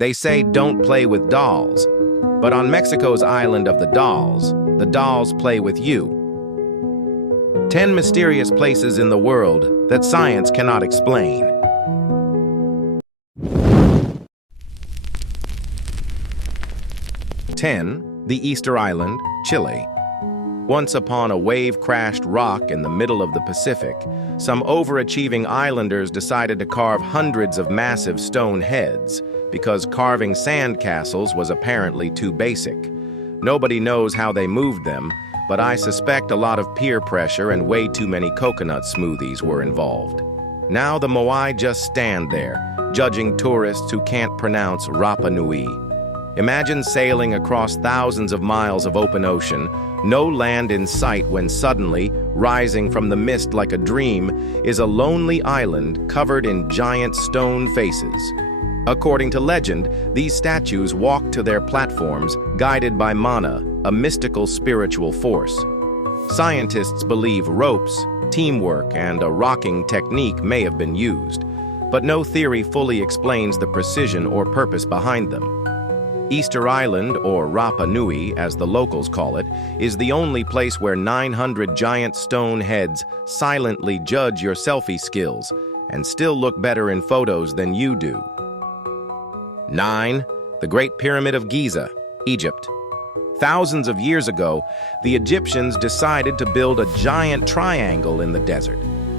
They say don't play with dolls, but on Mexico's island of the dolls play with you. 10 mysterious places in the world that science cannot explain. 10. The Easter Island, Chile. Once upon a wave-crashed rock in the middle of the Pacific, some overachieving islanders decided to carve hundreds of massive stone heads because carving sand castles was apparently too basic. Nobody knows how they moved them, but I suspect a lot of peer pressure and way too many coconut smoothies were involved. Now the Moai just stand there, judging tourists who can't pronounce Rapa Nui. Imagine sailing across thousands of miles of open ocean, no land in sight when suddenly, rising from the mist like a dream, is a lonely island covered in giant stone faces. According to legend, these statues walk to their platforms guided by mana, a mystical spiritual force. Scientists believe ropes, teamwork, and a rocking technique may have been used, but no theory fully explains the precision or purpose behind them. Easter Island, or Rapa Nui as the locals call it, is the only place where 900 giant stone heads silently judge your selfie skills and still look better in photos than you do. 9. The Great Pyramid of Giza, Egypt. Thousands of years ago, the Egyptians decided to build a giant triangle in the desert,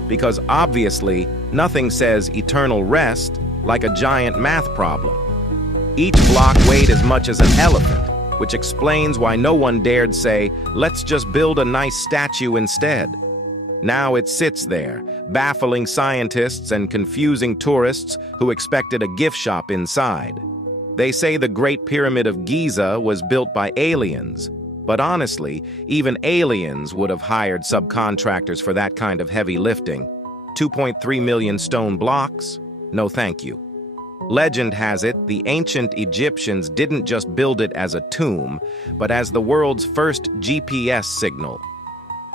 because obviously nothing says eternal rest like a giant math problem. Each block weighed as much as an elephant, which explains why no one dared say, let's just build a nice statue instead. Now it sits there, baffling scientists and confusing tourists who expected a gift shop inside. They say the Great Pyramid of Giza was built by aliens, but honestly, even aliens would have hired subcontractors for that kind of heavy lifting. 2.3 million stone blocks? No thank you. Legend has it, the ancient Egyptians didn't just build it as a tomb, but as the world's first GPS signal.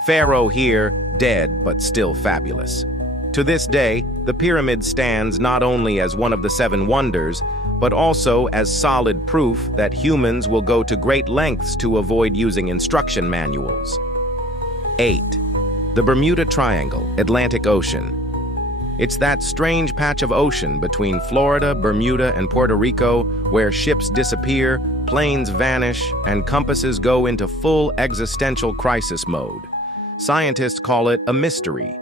Pharaoh here, dead but still fabulous. To this day, the pyramid stands not only as one of the 7 wonders, but also as solid proof that humans will go to great lengths to avoid using instruction manuals. 8. The Bermuda Triangle, Atlantic Ocean. It's that strange patch of ocean between Florida, Bermuda, and Puerto Rico where ships disappear, planes vanish, and compasses go into full existential crisis mode. Scientists call it a mystery.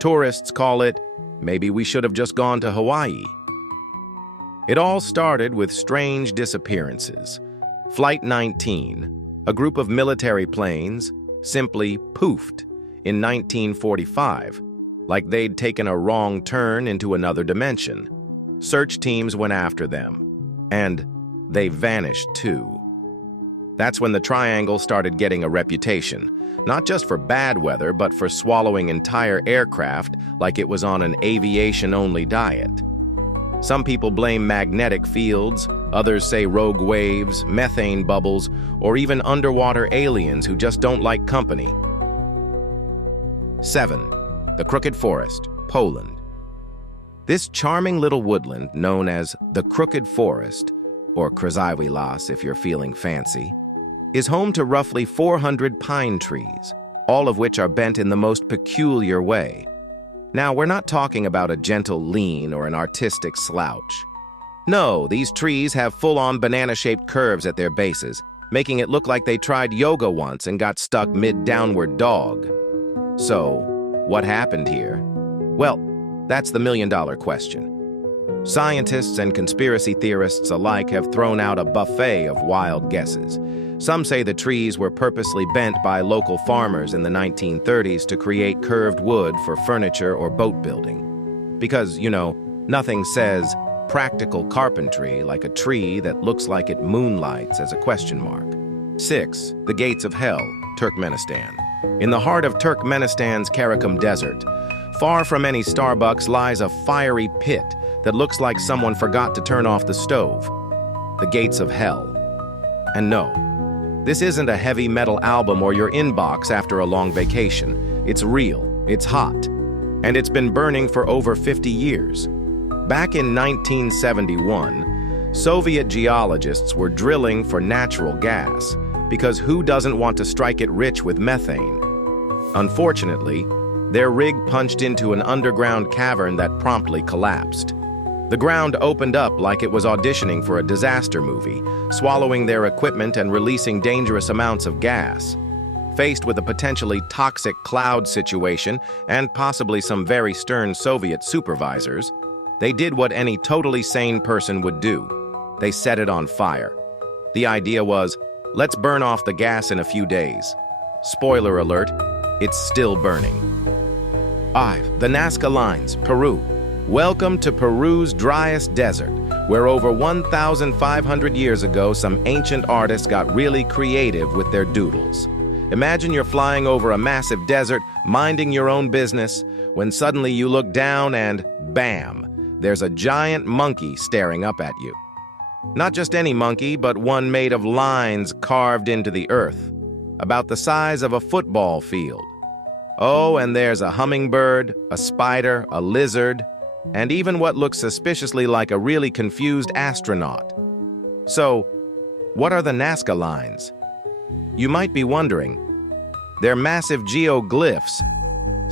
Tourists call it, maybe we should have just gone to Hawaii. It all started with strange disappearances. Flight 19, a group of military planes, simply poofed in 1945. Like they'd taken a wrong turn into another dimension. Search teams went after them, and they vanished too. That's when the triangle started getting a reputation, not just for bad weather, but for swallowing entire aircraft like it was on an aviation-only diet. Some people blame magnetic fields, others say rogue waves, methane bubbles, or even underwater aliens who just don't like company. 7. The Crooked Forest, Poland. This charming little woodland, known as the Crooked Forest, or Krzywy Las if you're feeling fancy, is home to roughly 400 pine trees, all of which are bent in the most peculiar way. Now, we're not talking about a gentle lean or an artistic slouch. No, these trees have full-on banana-shaped curves at their bases, making it look like they tried yoga once and got stuck mid-downward dog. So, what happened here? Well, that's the million-dollar question. Scientists and conspiracy theorists alike have thrown out a buffet of wild guesses. Some say the trees were purposely bent by local farmers in the 1930s to create curved wood for furniture or boat building. Because, nothing says practical carpentry like a tree that looks like it moonlights as a question mark. 6. The Gates of Hell, Turkmenistan. In the heart of Turkmenistan's Karakum Desert, far from any Starbucks lies a fiery pit that looks like someone forgot to turn off the stove. The Gates of Hell. And no, this isn't a heavy metal album or your inbox after a long vacation. It's real, it's hot, and it's been burning for over 50 years. Back in 1971, Soviet geologists were drilling for natural gas, because who doesn't want to strike it rich with methane? Unfortunately, their rig punched into an underground cavern that promptly collapsed. The ground opened up like it was auditioning for a disaster movie, swallowing their equipment and releasing dangerous amounts of gas. Faced with a potentially toxic cloud situation and possibly some very stern Soviet supervisors, they did what any totally sane person would do. They set it on fire. The idea was, let's burn off the gas in a few days. Spoiler alert, it's still burning. 5. The Nazca Lines, Peru. Welcome to Peru's driest desert, where over 1,500 years ago some ancient artists got really creative with their doodles. Imagine you're flying over a massive desert, minding your own business, when suddenly you look down and, bam, there's a giant monkey staring up at you. Not just any monkey, but one made of lines carved into the earth, about the size of a football field. Oh, and there's a hummingbird, a spider, a lizard, and even what looks suspiciously like a really confused astronaut. So, what are the Nazca Lines? You might be wondering. They're massive geoglyphs,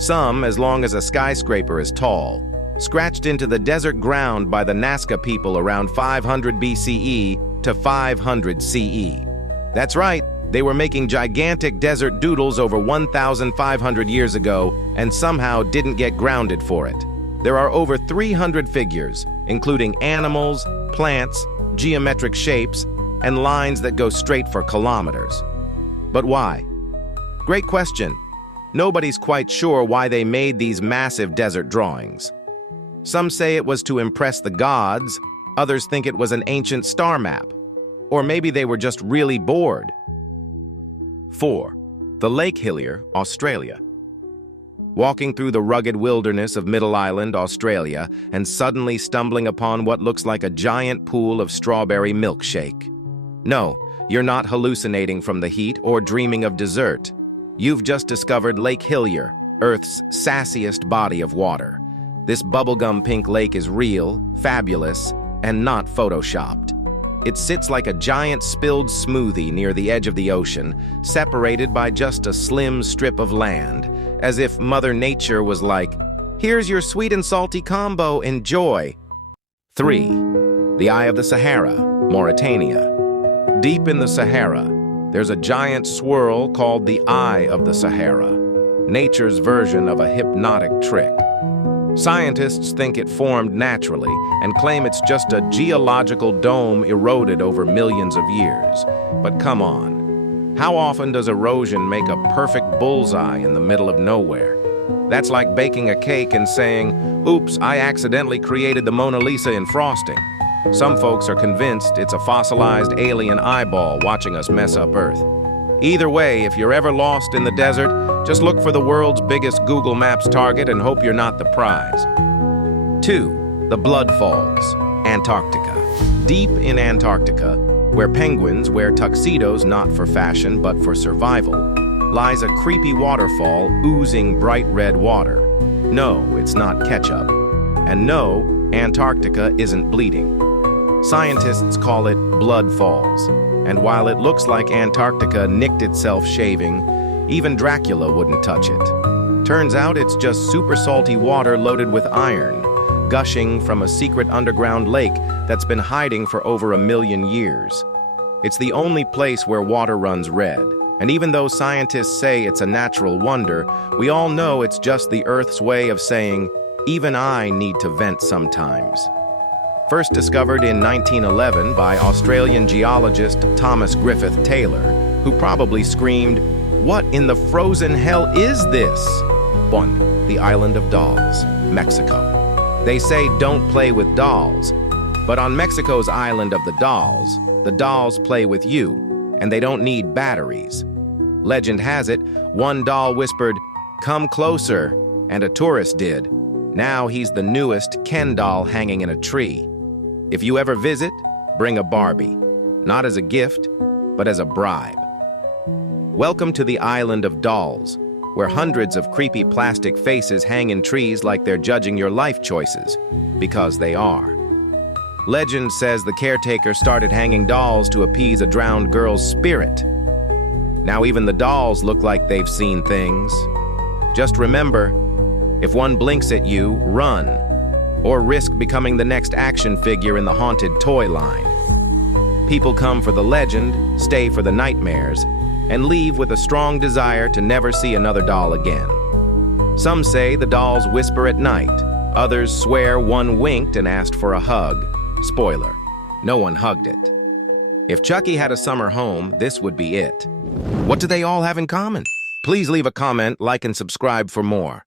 some as long as a skyscraper is tall, scratched into the desert ground by the Nazca people around 500 BCE to 500 CE. That's right, they were making gigantic desert doodles over 1,500 years ago and somehow didn't get grounded for it. There are over 300 figures, including animals, plants, geometric shapes, and lines that go straight for kilometers. But why? Great question. Nobody's quite sure why they made these massive desert drawings. Some say it was to impress the gods, others think it was an ancient star map. Or maybe they were just really bored. 4. The Lake Hillier, Australia. Walking through the rugged wilderness of Middle Island, Australia, and suddenly stumbling upon what looks like a giant pool of strawberry milkshake. No, you're not hallucinating from the heat or dreaming of dessert. You've just discovered Lake Hillier, Earth's sassiest body of water. This bubblegum pink lake is real, fabulous, and not photoshopped. It sits like a giant spilled smoothie near the edge of the ocean, separated by just a slim strip of land, as if Mother Nature was like, here's your sweet and salty combo, enjoy. 3. The Eye of the Sahara, Mauritania. Deep in the Sahara, there's a giant swirl called the Eye of the Sahara, nature's version of a hypnotic trick. Scientists think it formed naturally and claim it's just a geological dome eroded over millions of years. But come on, how often does erosion make a perfect bullseye in the middle of nowhere? That's like baking a cake and saying, oops, I accidentally created the Mona Lisa in frosting. Some folks are convinced it's a fossilized alien eyeball watching us mess up Earth. Either way, if you're ever lost in the desert, just look for the world's biggest Google Maps target and hope you're not the prize. 2. The Blood Falls, Antarctica. Deep in Antarctica, where penguins wear tuxedos not for fashion but for survival, lies a creepy waterfall oozing bright red water. No, it's not ketchup. And no, Antarctica isn't bleeding. Scientists call it Blood Falls. And while it looks like Antarctica nicked itself shaving, even Dracula wouldn't touch it. Turns out it's just super salty water loaded with iron, gushing from a secret underground lake that's been hiding for over 1 million years. It's the only place where water runs red. And even though scientists say it's a natural wonder, we all know it's just the Earth's way of saying, even I need to vent sometimes. First discovered in 1911 by Australian geologist Thomas Griffith Taylor, who probably screamed, "What in the frozen hell is this?" 1. The Island of Dolls, Mexico. They say don't play with dolls, but on Mexico's Island of the dolls play with you, and they don't need batteries. Legend has it, one doll whispered, "Come closer," and a tourist did. Now he's the newest Ken doll hanging in a tree. If you ever visit, bring a Barbie, not as a gift, but as a bribe. Welcome to the Island of Dolls, where hundreds of creepy plastic faces hang in trees like they're judging your life choices, because they are. Legend says the caretaker started hanging dolls to appease a drowned girl's spirit. Now even the dolls look like they've seen things. Just remember, if one blinks at you, run, or risk becoming the next action figure in the haunted toy line. People come for the legend, stay for the nightmares, and leave with a strong desire to never see another doll again. Some say the dolls whisper at night. Others swear one winked and asked for a hug. Spoiler, no one hugged it. If Chucky had a summer home, this would be it. What do they all have in common? Please leave a comment, like, and subscribe for more.